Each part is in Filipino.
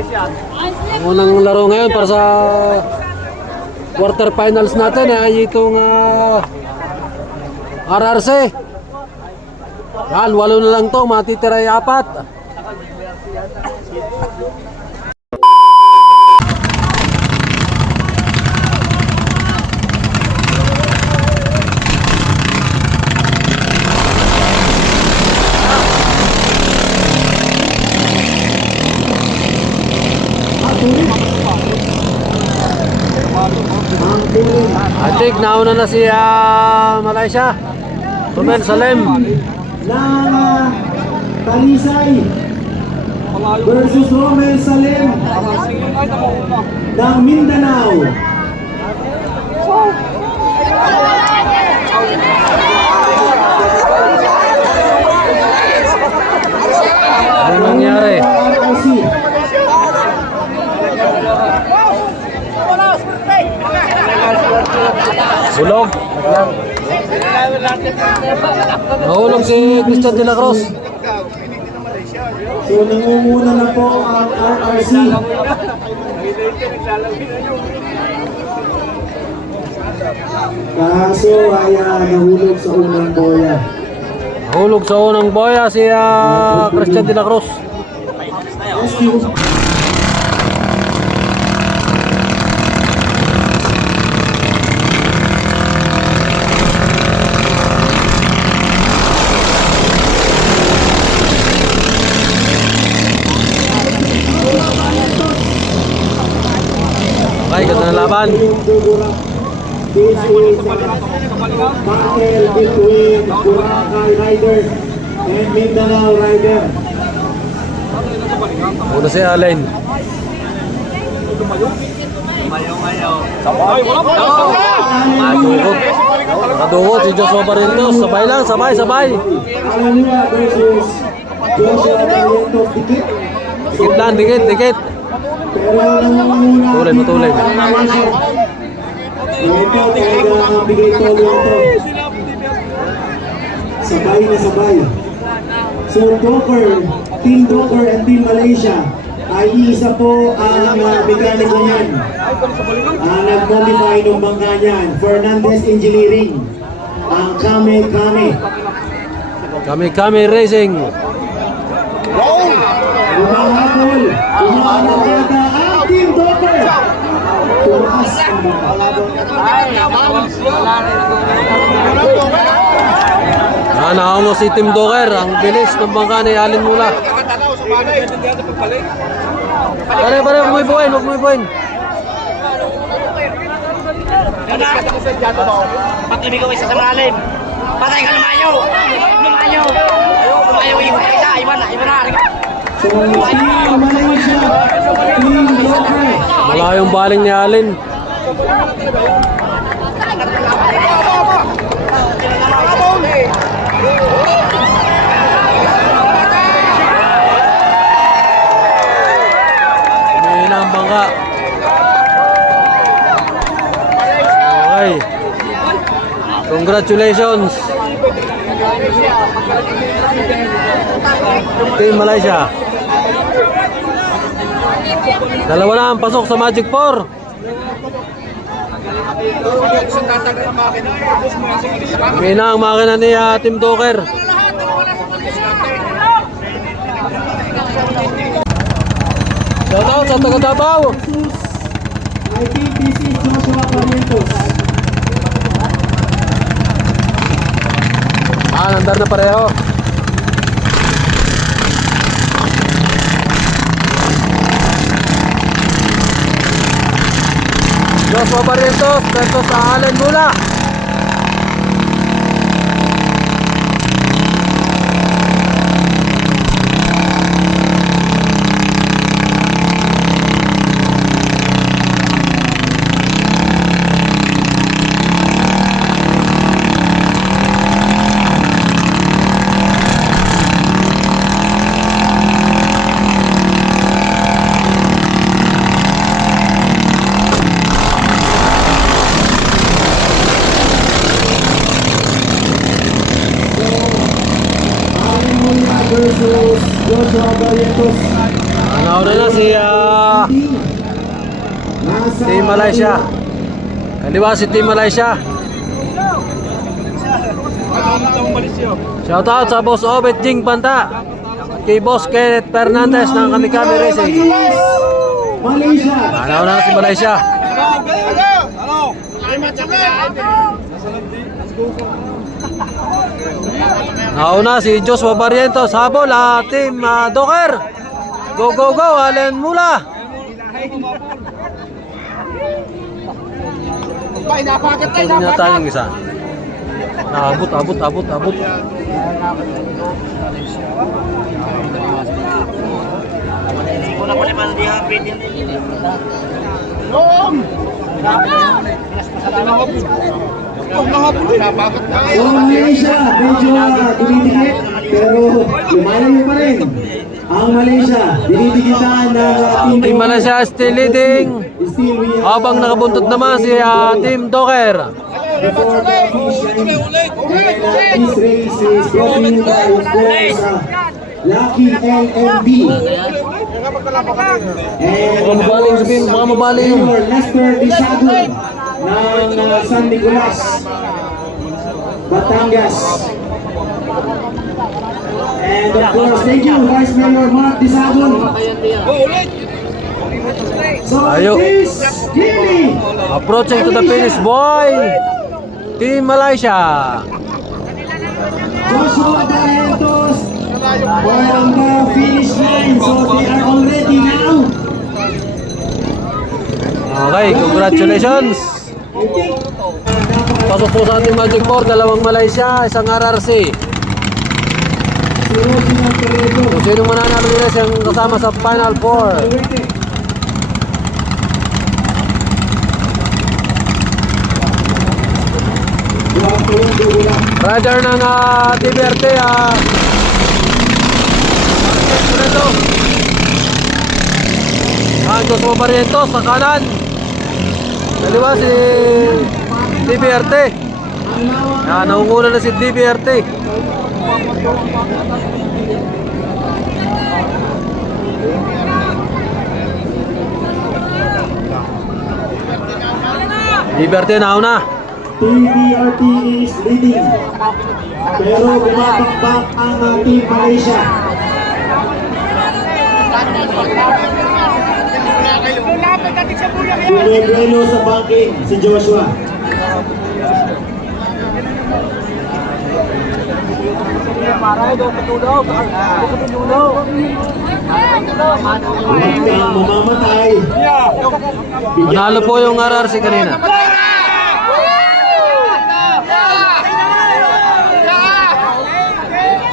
Ang unang laro ngayon para sa quarterfinals natin ay itong RRC. Yan, 8 na lang to, matitira ay 4. I think nauna na si Malaysia. Romel Salem ng Talisay versus Romel Salem ng Mindanao. ano nangyari? Hulog. Nahulog si Christian de la Cruz. So nangunguna na po ang RRC. Kaso ay nahulog sa unang boya. Nahulog sa unang boya si Christian de la Cruz. Okay, ganda na laban. This is battle between Boracay Rider and Mindanao Rider. Una si Allen. Nakadukot. Nakadukot si Joshua Barrientos. Sabay lang, sabay. Alania versus Joshua Barrientos. Dikit. Dikit lang, dikit. Pero nangunguna Patuloy. Ito talaga bigay tolo ito. Sabay na sabay. So Docker, Team Docker and Team Malaysia ay isa po ang mekaniko niyan. Nag-modify ng bangka niyan, Fernandez Engineering. Ang Kami Racing. Umahabol, umahabol ang Team Docker. Tumaas ang Nahamo si Team Docker. Ang bilis ng bangka ni Allen Mula. Pare, huwag mo ipuin. Pag lumigaw isa sa malalim, patay ka lumayo! Lumayo yung isa, iwan na. So, Team Malaysia, Team Docker. Malayong baling ni Allen. Umihina ang bangka. Okay. Congratulations. Team Malaysia. Dalawa na ang pasok sa Magic 4. Umihina ang makina ni Team Docker. Shoutout sa taga Davao. I think this is Joshua Barrientos. Nandar na pareho. Joshua Barrientos versus Allen Mula. Versus Joshua Barrientos. Nauna na si Team Malaysia. Kaliwa si Team Malaysia. Shoutout sa Boss Obet Jing Panta. Kay Boss Kenneth Fernandez ng Kamikami Racing. Malaysia. Nauna na si Malaysia. Nauna si Joshua Barrientos. Habol Team Docker. Go go go Allen Mula. Ito niya tayong isa. Abot. So Malaysia, medyo dumidikit, pero lumalayo pa rin. Ang Malaysia, dinidikitan ng Team Malaysia still leading. Habang nakabuntot naman si Team Docker. Before the finish line, and this race is brought to you by, of course, Lucky LMB. And Mga mabaling. Mayor Lester Disagun ng San Nicolas, Batangas. And of course, thank you, Vice Mayor Mark Disagun. So Ayo. it is Gini. Approaching to the finish, boy. Team Malaysia. Joshua Barrientos on the finish line. So they are already now. Okay, congratulations. Pasok po sa ating Magic 4, dalawang Malaysia, isang RRC. Kung sino mananalo nila siyang kasama sa Final 4. Rider ng TBRT Joshua Barrientos sa kanan. Kaliwa si TBRT. Naunguna na si TBRT. TBRT nauna. TBRT is leading. Pero bumabakbak ang Team Malaysia. Bumibelo sa banking si Joshua. Huwag kang mamamatay. Manalo po yung RRC kanina.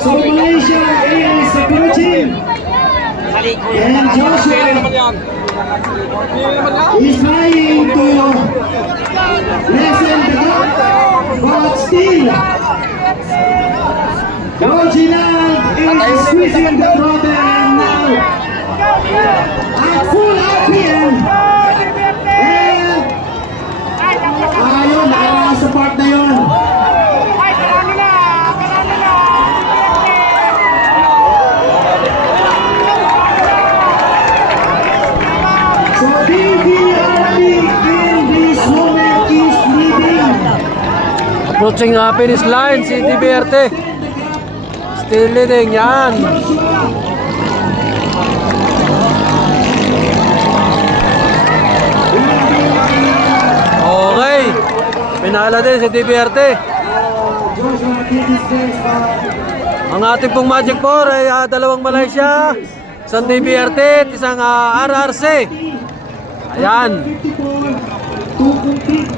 So Malaysia is approaching. And Joshua is trying to lessen the gap, but still Reginald is squeezing the throttle and now at full RPM. And ayun, nakakasa part na yun. So DBRT in this moment is leading. Approaching finish line si TBRT. Still leading yan. Okay. Pinala din si TBRT. Ang ating pong Magic 4 ay dalawang Malaysia, isang TBRT at isang RRC. Ayan. To complete